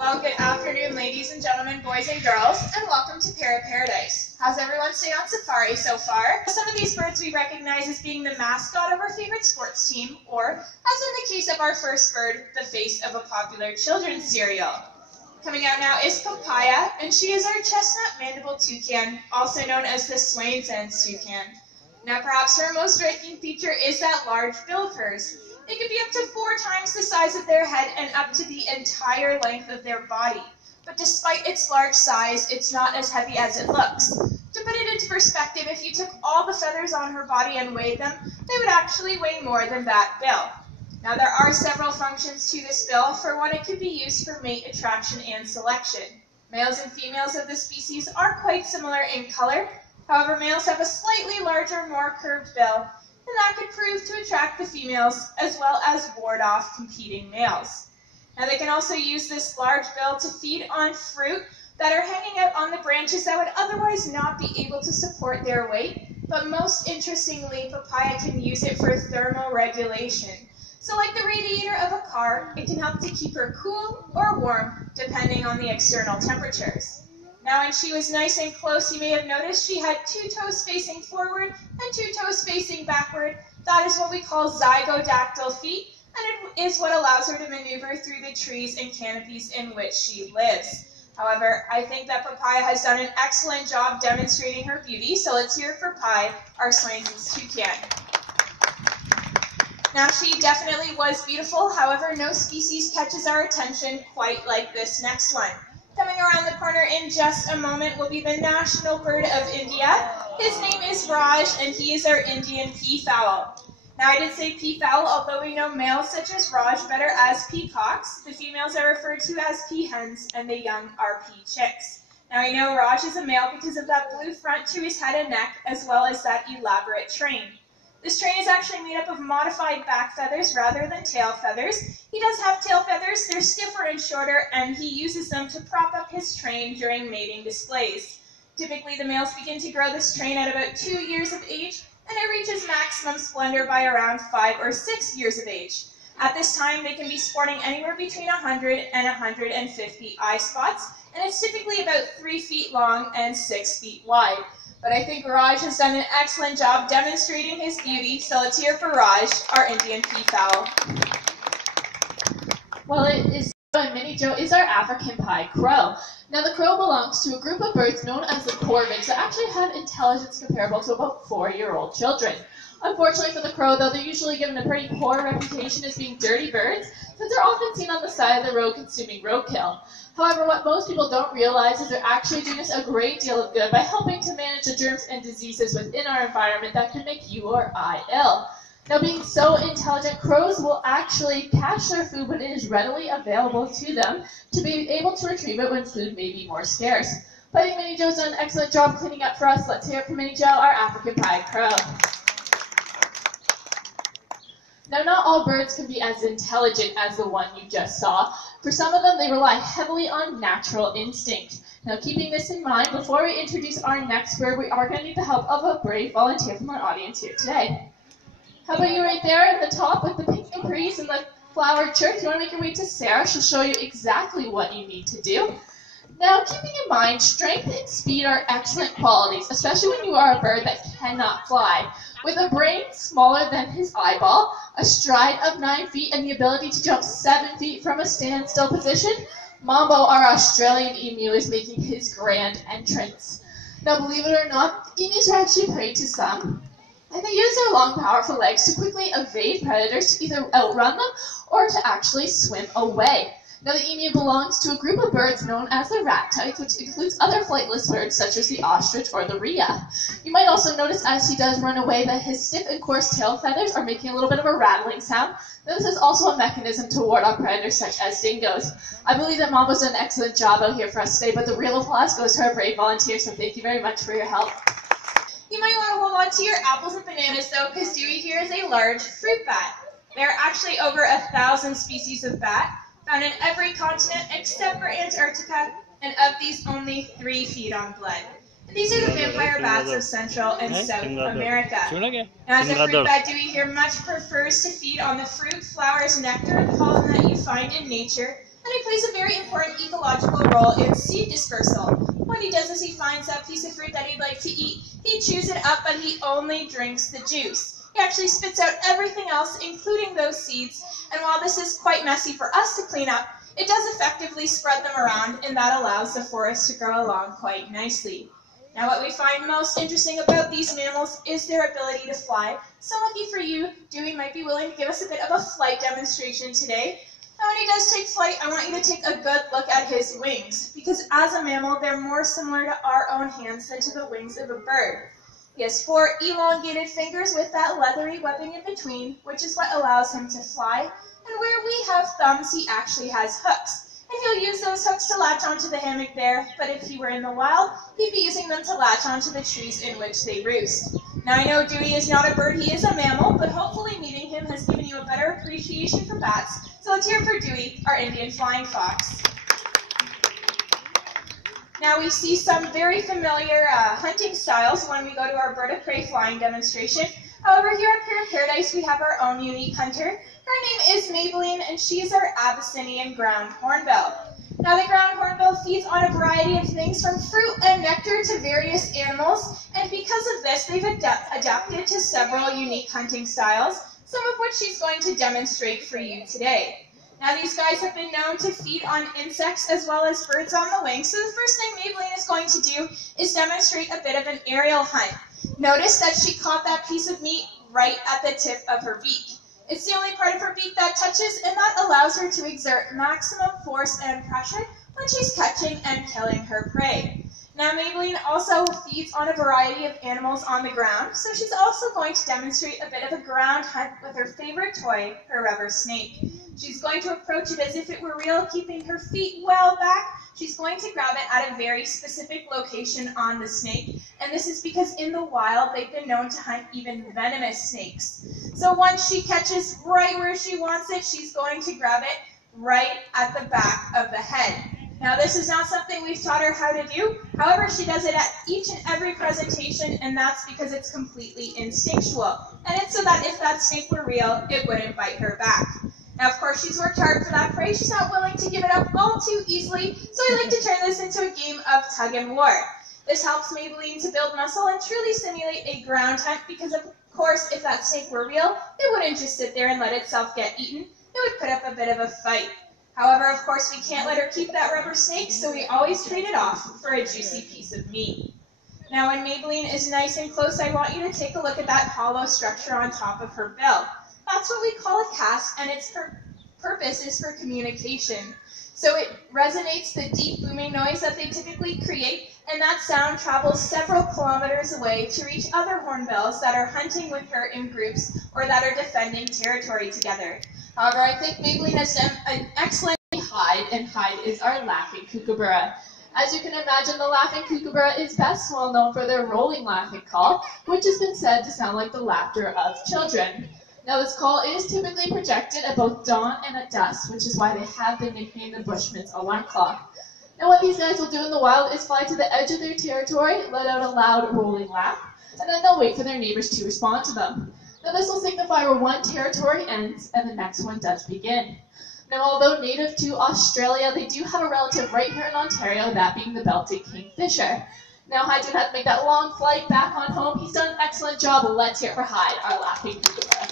Well, good afternoon, ladies and gentlemen, boys and girls, and welcome to Parrot Paradise. How's everyone staying on safari so far? Some of these birds we recognize as being the mascot of our favorite sports team, or, as in the case of our first bird, the face of a popular children's cereal. Coming out now is Papaya, and she is our chestnut mandible toucan, also known as the Swainson's toucan. Now, perhaps her most striking feature is that large bill of hers. It can be up to 4 times the size of their head and up to the entire length of their body. But despite its large size, it's not as heavy as it looks. To put it into perspective, if you took all the feathers on her body and weighed them, they would actually weigh more than that bill. Now, there are several functions to this bill. For one, it could be used for mate attraction and selection. Males and females of this species are quite similar in color. However, males have a slightly larger, more curved bill, and that could prove to attract the females as well as ward off competing males. Now, they can also use this large bill to feed on fruit that are hanging out on the branches that would otherwise not be able to support their weight, but most interestingly, papaya can use it for thermal regulation. So like the radiator of a car, it can help to keep her cool or warm depending on the external temperatures. Now, when she was nice and close, you may have noticed she had 2 toes facing forward and 2 toes facing backward. That is what we call zygodactyl feet, and it is what allows her to maneuver through the trees and canopies in which she lives. However, I think that Papaya has done an excellent job demonstrating her beauty, so let's hear it for Pi, our Swainson's toucan. Now, she definitely was beautiful. However, no species catches our attention quite like this next one. Coming around the corner in just a moment will be the national bird of India. His name is Raj, and he is our Indian peafowl. Now, I did say peafowl, although we know males such as Raj better as peacocks. The females are referred to as peahens, and the young are peachicks. Now, we know Raj is a male because of that blue front to his head and neck, as well as that elaborate train. This train is actually made up of modified back feathers rather than tail feathers. He does have tail feathers, they're stiffer and shorter, and he uses them to prop up his train during mating displays. Typically, the males begin to grow this train at about 2 years of age, and it reaches maximum splendor by around 5 or 6 years of age. At this time, they can be sporting anywhere between 100 and 150 eye spots, and it's typically about 3 feet long and 6 feet wide. But I think Raj has done an excellent job demonstrating his beauty, so let's hear for Raj, our Indian peafowl. Well, it is so, and Minnie Jo is our African pie crow. Now, the crow belongs to a group of birds known as the corvids that actually have intelligence comparable to about 4-year-old children. Unfortunately for the crow, though, they're usually given a pretty poor reputation as being dirty birds, since they're often seen on the side of the road consuming roadkill. However, what most people don't realize is they're actually doing us a great deal of good by helping to manage the germs and diseases within our environment that can make you or I ill. Now, being so intelligent, crows will actually catch their food when it is readily available to them to be able to retrieve it when food may be more scarce. But I think Minnie Jo's done an excellent job cleaning up for us. Let's hear it from Minnie Jo, our African pie crow. Now, not all birds can be as intelligent as the one you just saw. For some of them, they rely heavily on natural instinct. Now, keeping this in mind, before we introduce our next bird, we are going to need the help of a brave volunteer from our audience here today. How about you right there at the top with the pink capris and the flowered shirt? If you want to make your way to Sarah, she'll show you exactly what you need to do. Now, keeping in mind, strength and speed are excellent qualities, especially when you are a bird that cannot fly. With a brain smaller than his eyeball, a stride of 9 feet, and the ability to jump 7 feet from a standstill position, Mambo, our Australian emu, is making his grand entrance. Now, believe it or not, emus are actually prey to some, and they use their long, powerful legs to quickly evade predators to either outrun them or to actually swim away. Now, the emu belongs to a group of birds known as the rat-tides, which includes other flightless birds such as the ostrich or the rhea. You might also notice as he does run away that his stiff and coarse tail feathers are making a little bit of a rattling sound. Now, this is also a mechanism to ward off predators such as dingoes. I believe that Mambo's done an excellent job out here for us today, but the real applause goes to our brave volunteers, so thank you very much for your help. You might want to hold on to your apples and bananas though, because Dewey here is a large fruit bat. There are actually over 1,000 species of bat, found in every continent except for Antarctica, and of these only 3 feed on blood. And these are the vampire bats of Central and South America. Now, as a fruit bat, Dewey here much prefers to feed on the fruit, flowers, nectar, and pollen that you find in nature, and he plays a very important ecological role in seed dispersal. What he does is he finds that piece of fruit that he'd like to eat, he chews it up, but he only drinks the juice. He actually spits out everything else, including those seeds, and while this is quite messy for us to clean up, it does effectively spread them around, and that allows the forest to grow along quite nicely. Now, what we find most interesting about these mammals is their ability to fly. So lucky for you, Dewey might be willing to give us a bit of a flight demonstration today. Now, when he does take flight, I want you to take a good look at his wings, because as a mammal, they're more similar to our own hands than to the wings of a bird. He has 4 elongated fingers with that leathery webbing in between, which is what allows him to fly. And where we have thumbs, he actually has hooks. And he'll use those hooks to latch onto the hammock there, but if he were in the wild, he'd be using them to latch onto the trees in which they roost. Now, I know Dewey is not a bird, he is a mammal, but hopefully meeting him has given you a better appreciation for bats. So let's hear it for Dewey, our Indian flying fox. Now, we see some very familiar hunting styles when we go to our bird of prey flying demonstration. However, here at Para Paradise, we have our own unique hunter. Her name is Maybelline, and she is our Abyssinian ground hornbill. Now, the ground hornbill feeds on a variety of things from fruit and nectar to various animals, and because of this, they've adapted to several unique hunting styles, some of which she's going to demonstrate for you today. Now, these guys have been known to feed on insects as well as birds on the wing, so the first thing Maybelline is going to do is demonstrate a bit of an aerial hunt. Notice that she caught that piece of meat right at the tip of her beak. It's the only part of her beak that touches, and that allows her to exert maximum force and pressure when she's catching and killing her prey. Now, Maybelline also feeds on a variety of animals on the ground, so she's also going to demonstrate a bit of a ground hunt with her favorite toy, her rubber snake. She's going to approach it as if it were real, keeping her feet well back. She's going to grab it at a very specific location on the snake, and this is because in the wild, they've been known to hunt even venomous snakes. So once she catches right where she wants it, she's going to grab it right at the back of the head. Now, this is not something we've taught her how to do. However, she does it at each and every presentation, and that's because it's completely instinctual. And it's so that if that snake were real, it wouldn't bite her back. Now, of course, she's worked hard for that prey. She's not willing to give it up all too easily, so I like to turn this into a game of tug and war. This helps Maybelline to build muscle and truly simulate a ground hunt because, of course, if that snake were real, it wouldn't just sit there and let itself get eaten. It would put up a bit of a fight. However, of course, we can't let her keep that rubber snake, so we always trade it off for a juicy piece of meat. Now, when Maybelline is nice and close, I want you to take a look at that hollow structure on top of her bill. That's what we call a casque, and its purpose is for communication. So it resonates the deep booming noise that they typically create, and that sound travels several kilometers away to reach other hornbills that are hunting with her in groups or that are defending territory together. However, I think Maybelline has done an excellent Hyde, and Hyde is our laughing kookaburra. As you can imagine, the laughing kookaburra is best well known for their rolling laughing call, which has been said to sound like the laughter of children. Now, this call is typically projected at both dawn and at dusk, which is why they have been nicknamed the Bushman's alarm clock. Now, what these guys will do in the wild is fly to the edge of their territory, let out a loud rolling laugh, and then they'll wait for their neighbors to respond to them. Now, this will signify where one territory ends and the next one does begin. Now, although native to Australia, they do have a relative right here in Ontario, that being the belted kingfisher. Now, Hyde didn't have to make that long flight back on home. He's done an excellent job. Let's hear it for Hyde, our laughing kookaburra.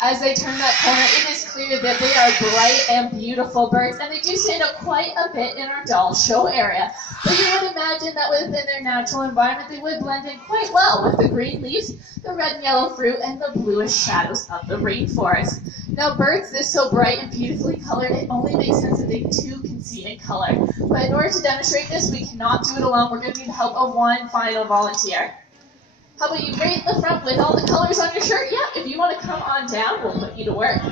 As they turn that corner, it is clear that they are bright and beautiful birds, and they do stand out quite a bit in our doll show area. But you would imagine that within their natural environment, they would blend in quite well with the green leaves, the red and yellow fruit, and the bluish shadows of the rainforest. Now, birds this so bright and beautifully colored, it only makes sense that they too can see in color. But in order to demonstrate this, we cannot do it alone. We're going to need the help of one final volunteer. How about you right in the front with all the colors on your shirt? Yeah, if you want to come on down, we'll put you to work.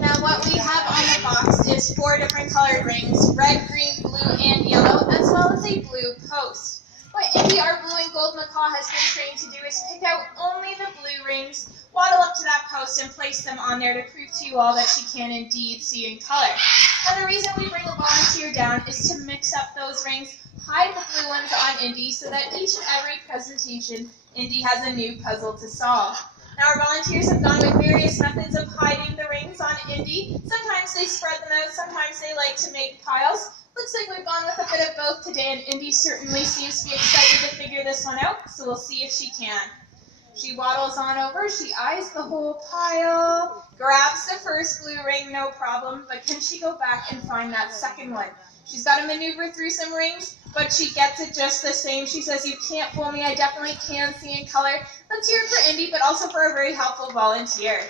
Now what we have on the box is 4 different colored rings, red, green, blue, and yellow, as well as a blue post. What Indy, our blue and gold macaw, has been trained to do is pick out only the blue rings, waddle up to that post, and place them on there to prove to you all that she can indeed see in color. Now the reason we bring a volunteer down is to mix up those rings, hide the blue ones on Indy, so that each and every presentation, Indy has a new puzzle to solve. Now our volunteers have gone with various methods of hiding the rings on Indy. Sometimes they spread them out, sometimes they like to make piles. Looks like we've gone with a bit of both today, and Indy certainly seems to be excited to figure this one out, so we'll see if she can. She waddles on over, she eyes the whole pile, grabs the first blue ring, no problem, but can she go back and find that second one? She's got to maneuver through some rings, but she gets it just the same. She says, "You can't fool me, I definitely can see in color." Let's hear it for Indy, but also for a very helpful volunteer.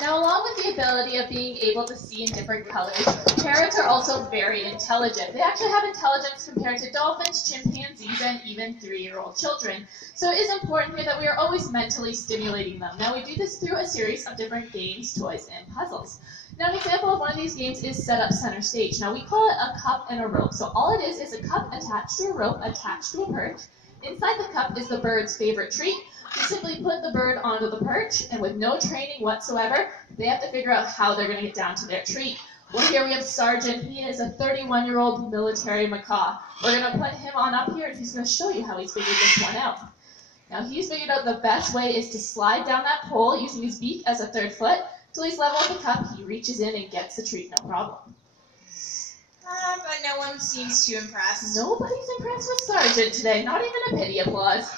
Now, along with the ability of being able to see in different colors, parrots are also very intelligent. They actually have intelligence compared to dolphins, chimpanzees, and even 3-year-old children. So it is important here that we are always mentally stimulating them. Now, we do this through a series of different games, toys, and puzzles. Now, an example of one of these games is Set Up Center Stage. Now, we call it a cup and a rope. So all it is a cup attached to a rope attached to a perch. Inside the cup is the bird's favorite treat. You simply put the bird onto the perch, and with no training whatsoever, they have to figure out how they're going to get down to their treat. Well, here we have Sergeant. He is a 31-year-old military macaw. We're going to put him on up here, and he's going to show you how he's figured this one out. Now, he's figured out the best way is to slide down that pole using his beak as a third foot. Till he's level with the cup, he reaches in and gets the treat, no problem. But no one seems too impressed. Nobody's impressed with Sergeant today, not even a pity applause.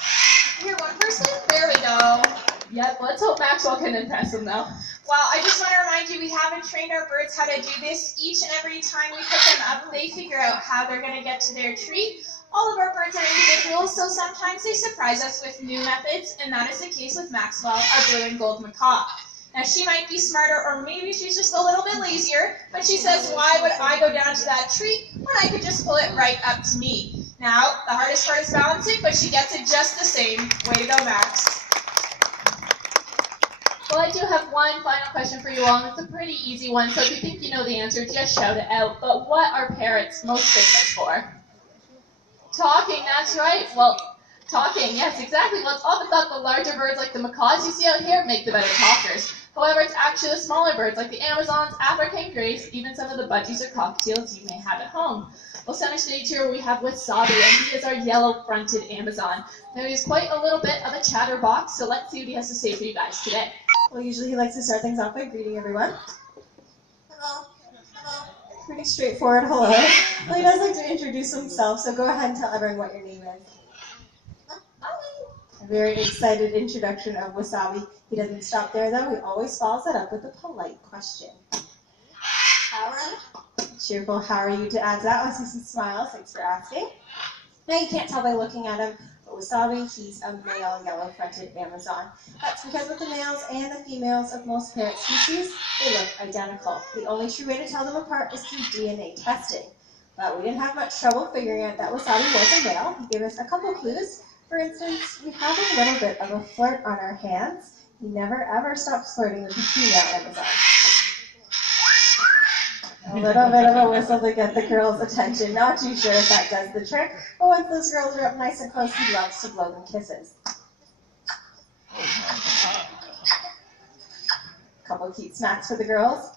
Here, one person? There we go. Yep, let's hope Maxwell can impress him, though. Well, I just want to remind you, we haven't trained our birds how to do this. Each and every time we put them up, they figure out how they're going to get to their treat. All of our birds are individuals, so sometimes they surprise us with new methods, and that is the case with Maxwell, our blue and gold macaw. Now, she might be smarter, or maybe she's just a little bit lazier, but she says, "Why would I go down to that treat when I could just pull it right up to me?" Now, the hardest part is balancing, but she gets it just the same. Way to go, Max. Well, I do have one final question for you all, and it's a pretty easy one, so if you think you know the answer, just shout it out. But what are parrots most famous for? Talking, that's right. Well, talking, yes, exactly. Well, it's often thought the larger birds like the macaws you see out here make the better talkers. However, it's actually the smaller birds like the Amazons, African greys, even some of the budgies or cockatiels you may have at home. Well, center stage here we have Wasabi, and he is our yellow-fronted Amazon. Now, he's quite a little bit of a chatterbox, so let's see what he has to say for you guys today. Well, usually he likes to start things off by greeting everyone. Hello. Hello. Pretty straightforward hello. Well, he does like to introduce himself, so go ahead and tell everyone what your name is. A very excited introduction of Wasabi. He doesn't stop there, though. He always follows it up with a polite question. How are you? Cheerful, how are you to add to that? I see some smiles. Thanks for asking. Now, you can't tell by looking at him, but Wasabi, he's a male yellow-fronted Amazon. That's because with the males and the females of most parrot species, they look identical. The only true way to tell them apart is through DNA testing. But we didn't have much trouble figuring out that Wasabi was a male. He gave us a couple clues. For instance, we have a little bit of a flirt on our hands. He never ever stops flirting with the female Amazon. A little bit of a whistle to get the girls' attention. Not too sure if that does the trick, but once those girls are up nice and close, he loves to blow them kisses. A couple cute snacks for the girls.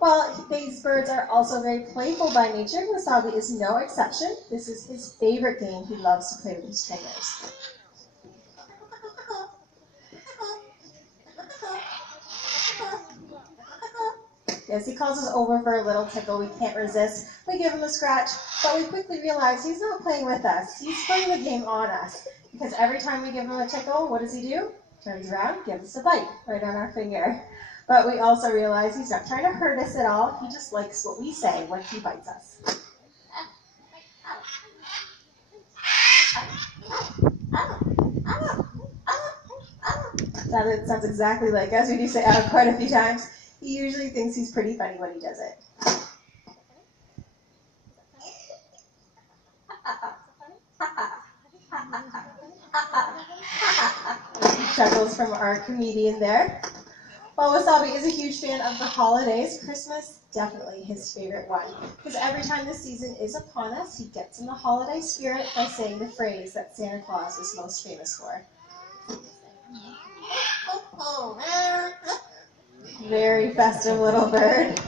Well, these birds are also very playful by nature. Wasabi is no exception. This is his favorite game. He loves to play with his trainers. Yes, he calls us over for a little tickle. We can't resist. We give him a scratch, but we quickly realize he's not playing with us. He's playing the game on us. Because every time we give him a tickle, what does he do? turns around, gives us a bite right on our finger. But we also realize he's not trying to hurt us at all. He just likes what we say when he bites us. That sounds exactly like us. We do say out quite a few times. He usually thinks he's pretty funny when he does it. Chuckles from our comedian there. While Wasabi is a huge fan of the holidays, Christmas definitely his favorite one. Because every time the season is upon us, he gets in the holiday spirit by saying the phrase that Santa Claus is most famous for. Very festive little bird.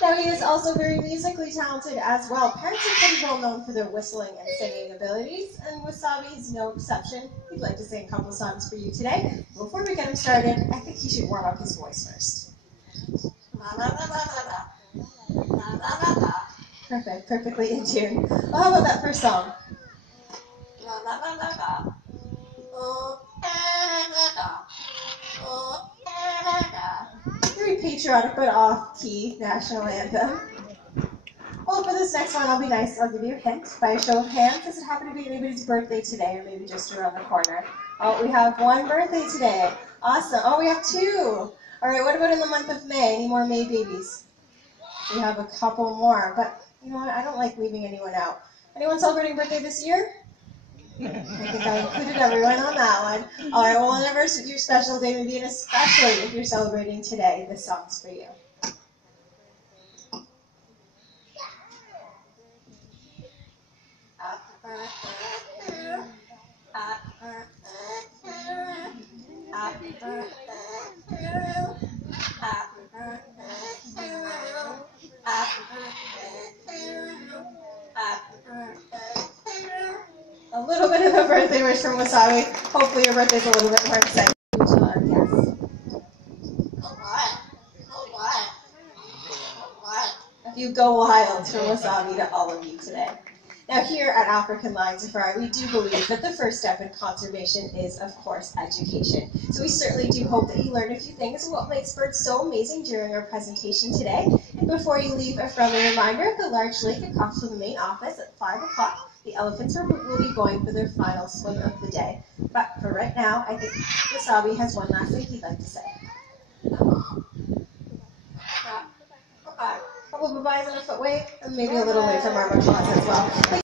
Now he is also very musically talented as well. Parrots are pretty well known for their whistling and singing abilities, and Wasabi is no exception. He'd like to sing a couple songs for you today. Before we get him started, I think he should warm up his voice first. Perfect, perfectly in tune. Well, how about that first song? Very patriotic but off-key national anthem. Well, for this next one, I'll be nice. I'll give you a hint. By a show of hands, does it happen to be anybody's birthday today, or maybe just around the corner? Oh, we have one birthday today. Awesome. Oh, we have two. All right, what about in the month of May? Any more May babies? We have a couple more, but you know what? I don't like leaving anyone out. Anyone celebrating birthday this year? I think I included everyone on that one. All right, well, whenever it's your special day, maybe, and especially if you're celebrating today, this song's for you. A little bit of a birthday wish from Wasabi. Hopefully your birthday's a little bit more exciting to our guests. You go wild from Wasabi to all of you today. Now here at African Lion Safari, we do believe that the first step in conservation is, of course, education. So we certainly do hope that you learned a few things of what makes birds so amazing during our presentation today. And before you leave, a friendly reminder of the large lake across from the main office at 5 o'clock. The elephants will be going for their final swim of the day. But for right now, I think Wasabi has one last thing he'd like to say. A couple of bye-byes and a foot wave, and maybe a little wave from our applause as well.